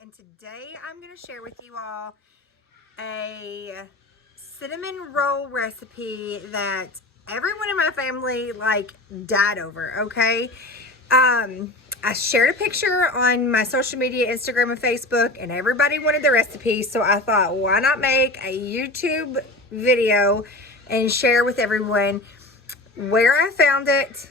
and today I'm going to share with you all a cinnamon roll recipe that everyone in my family died over. Okay, I shared a picture on my social media, Instagram and Facebook, and everybody wanted the recipe, so I thought, why not make a YouTube video and share with everyone where I found it.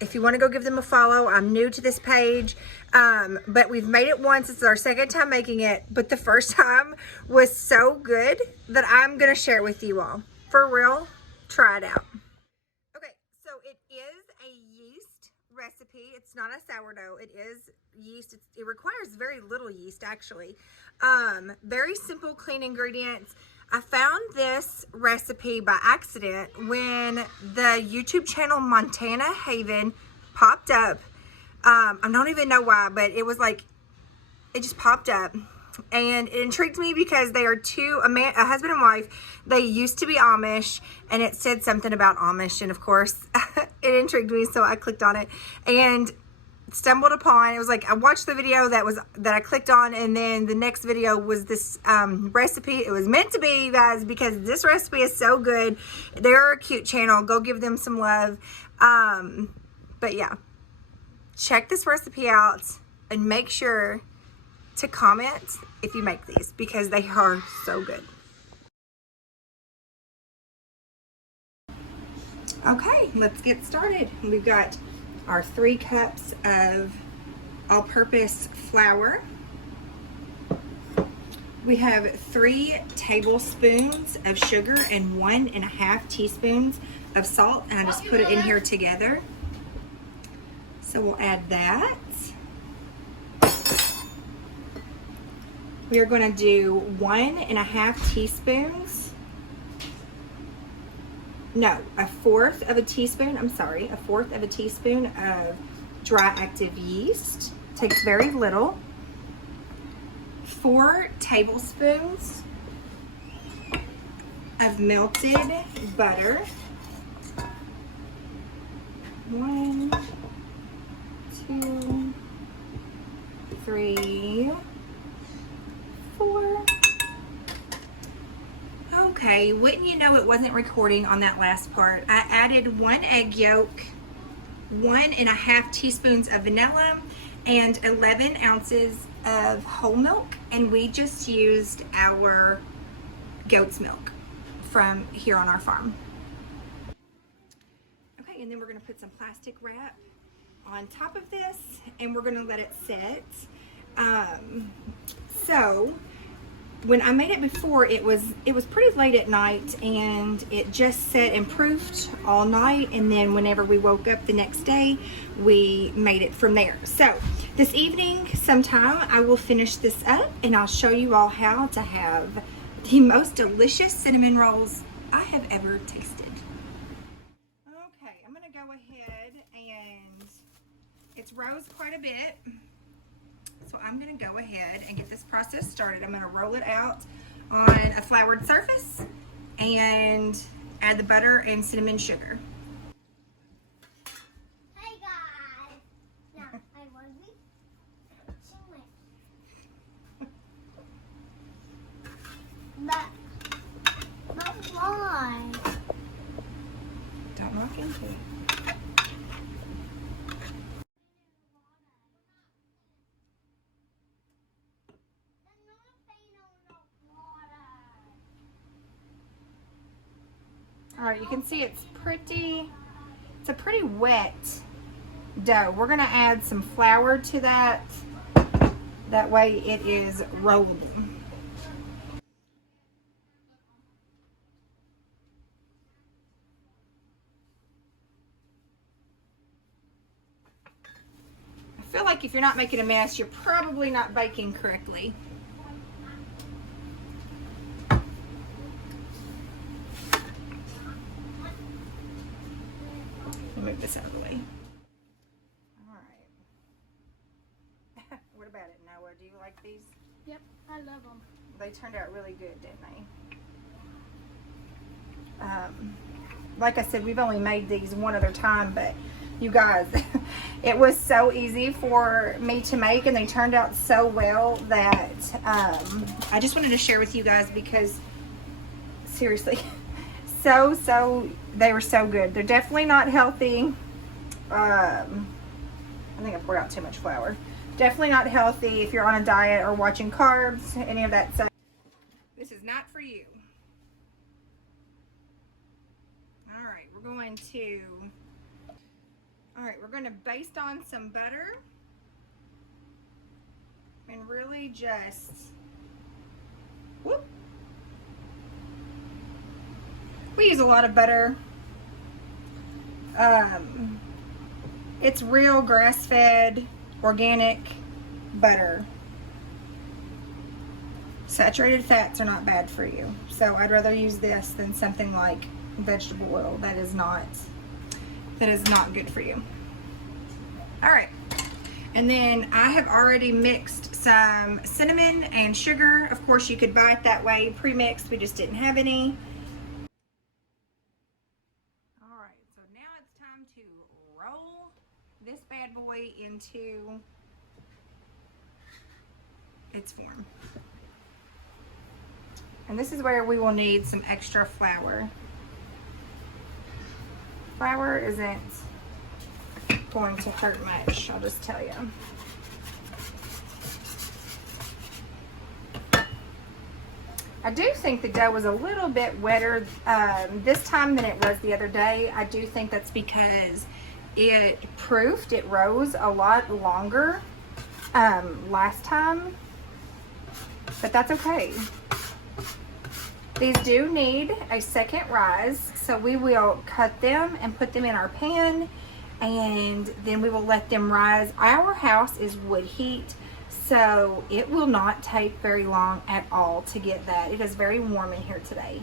If you want to go give them a follow, I'm new to this page, but we've made it once. It's our second time making it, but the first time was so good that I'm going to share it with you all. For real, try it out. Okay, so it is a yeast recipe. It's not a sourdough. It is yeast. It requires very little yeast, actually. Very simple, clean ingredients. I found this recipe by accident when the YouTube channel Montana Haven popped up. I don't even know why, but it was it just popped up. And it intrigued me because they are a husband and wife. They used to be Amish, and it said something about Amish. And of course, it intrigued me, so I clicked on it and stumbled upon. It was I watched the video that I clicked on, and then the next video was this recipe. It was meant to be, you guys, because this recipe is so good. They're a cute channel. Go give them some love. But yeah, check this recipe out and make sure to comment if you make these, because they are so good. Okay, let's get started. We've got our 3 cups of all-purpose flour. We have 3 tablespoons of sugar and 1.5 teaspoons of salt, and I just put it in here together. So we'll add that. We are going to do 1.5 teaspoons. No, a fourth of a teaspoon of dry active yeast. Takes very little. 4 tablespoons of melted butter. 1, 2, 3, 4. Okay, wouldn't you know, it wasn't recording on that last part. I added 1 egg yolk, 1.5 teaspoons of vanilla, and 11 ounces of whole milk, and we just used our goat's milk from here on our farm. Okay, and then we're going to put some plastic wrap on top of this, and we're going to let it sit. So when I made it before, it was pretty late at night, and it just set and proofed all night, and then whenever we woke up the next day, we made it from there. So this evening sometime I will finish this up, and I'll show you all how to have the most delicious cinnamon rolls I have ever tasted. Okay, I'm gonna go ahead, and it's rose quite a bit. So I'm going to go ahead and get this process started. I'm going to roll it out on a floured surface and add the butter and cinnamon sugar. Hey guys! Now I want to but why? Don't knock into it. All right, you can see it's a pretty wet dough. We're gonna add some flour to that. That way it is rollable. I feel like if you're not making a mess, you're probably not baking correctly. Move this out of the way. All right. What about it, Noah? Do you like these? Yep, I love them. They turned out really good, didn't they? Like I said, we've only made these one other time, but You guys, it was so easy for me to make, and they turned out so well that I just wanted to share with you guys because seriously, they were so good. They're definitely not healthy. I think I poured out too much flour. Definitely not healthy if you're on a diet or watching carbs, any of that stuff. This is not for you. All right, we're going to baste on some butter and really just whoop. We use a lot of butter. It's real grass-fed, organic butter. Saturated fats are not bad for you, so I'd rather use this than something like vegetable oil that is not good for you. All right, and then I have already mixed some cinnamon and sugar. Of course, you could buy it that way, pre-mixed. We just didn't have any. All right, so now it's time to roll this bad boy into its form. And this is where we will need some extra flour. Flour isn't going to hurt much, I'll just tell you. I do think the dough was a little bit wetter this time than it was the other day. I do think that's because it proofed, it rose a lot longer last time, but that's okay. These do need a second rise, so we will cut them and put them in our pan, and then we will let them rise. Our house is wood heat, so it will not take very long at all to get that. It is very warm in here today.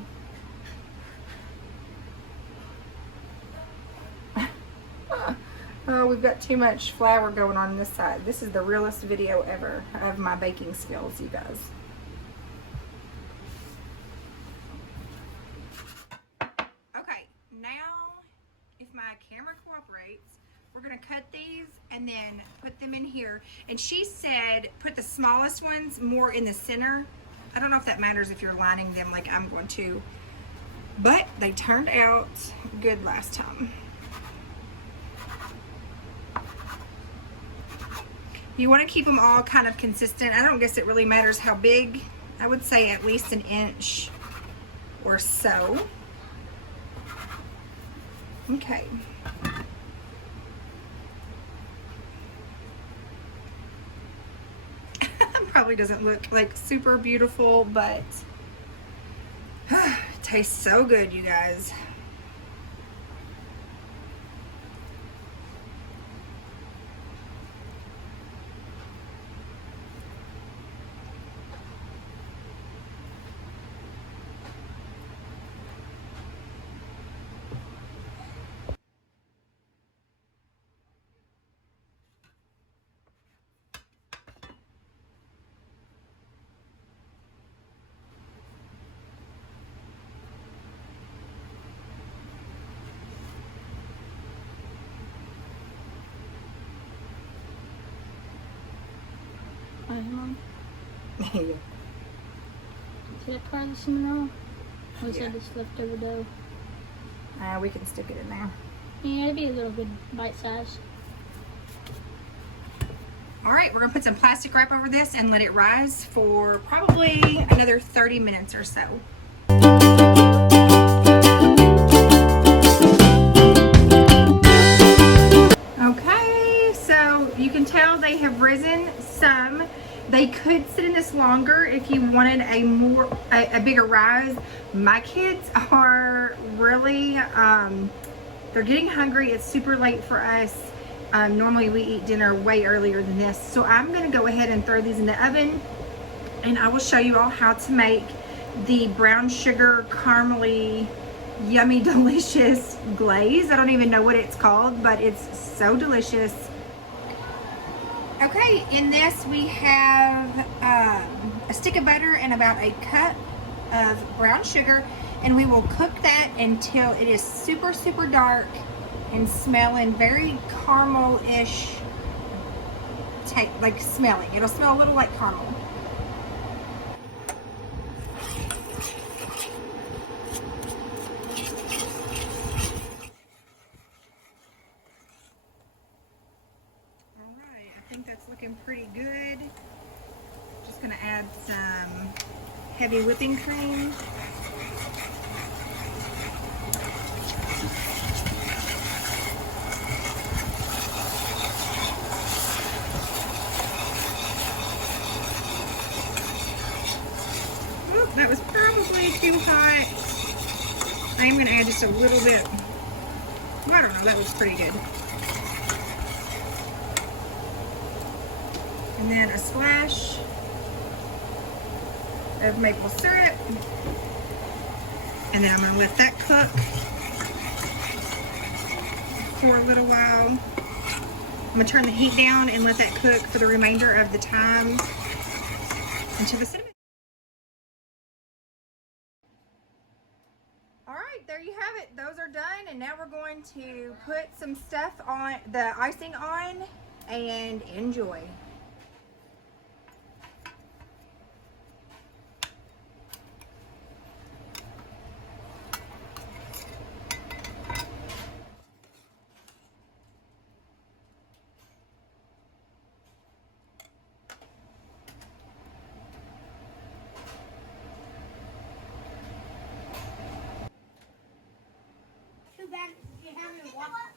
Oh, we've got too much flour going on this side. This is the realest video ever of my baking skills, you guys. Camera cooperates, we're going to cut these and then put them in here. And she said put the smallest ones more in the center. I don't know if that matters if you're lining them like I'm going to, but they turned out good last time. You want to keep them all kind of consistent. I don't guess it really matters how big. I would say at least an inch or so. Okay. Probably doesn't look like super beautiful, but it tastes so good, you guys. Mom. Yeah. Should I try the cinnamon roll? Or is that just leftover dough? We can stick it in there. Yeah, it'd be a little good bite size. All right, we're gonna put some plastic wrap over this and let it rise for probably another 30 minutes or so. Okay, so you can tell they have risen some. They could sit in this longer if you wanted a bigger rise. My kids are really, they're getting hungry. It's super late for us. Normally we eat dinner way earlier than this. So I'm gonna go ahead and throw these in the oven, and I will show you all how to make the brown sugar caramely yummy delicious glaze. I don't even know what it's called, but it's so delicious. Okay, in this we have a stick of butter and about a cup of brown sugar, and we will cook that until it is super, super dark and smelling, very caramel-ish, like smelling. It'll smell a little like caramel. Alright, I think that's looking pretty good. Just gonna add some heavy whipping cream. That was probably too hot. I am going to add just a little bit. Well, I don't know, that looks pretty good. And then a splash of maple syrup. And then I'm going to let that cook for a little while. I'm going to turn the heat down and let that cook for the remainder of the time until the cinnamon. Alright, there you have it. Those are done, and now we're going to put some stuff on, the icing on, and enjoy. Too bad you haven't walked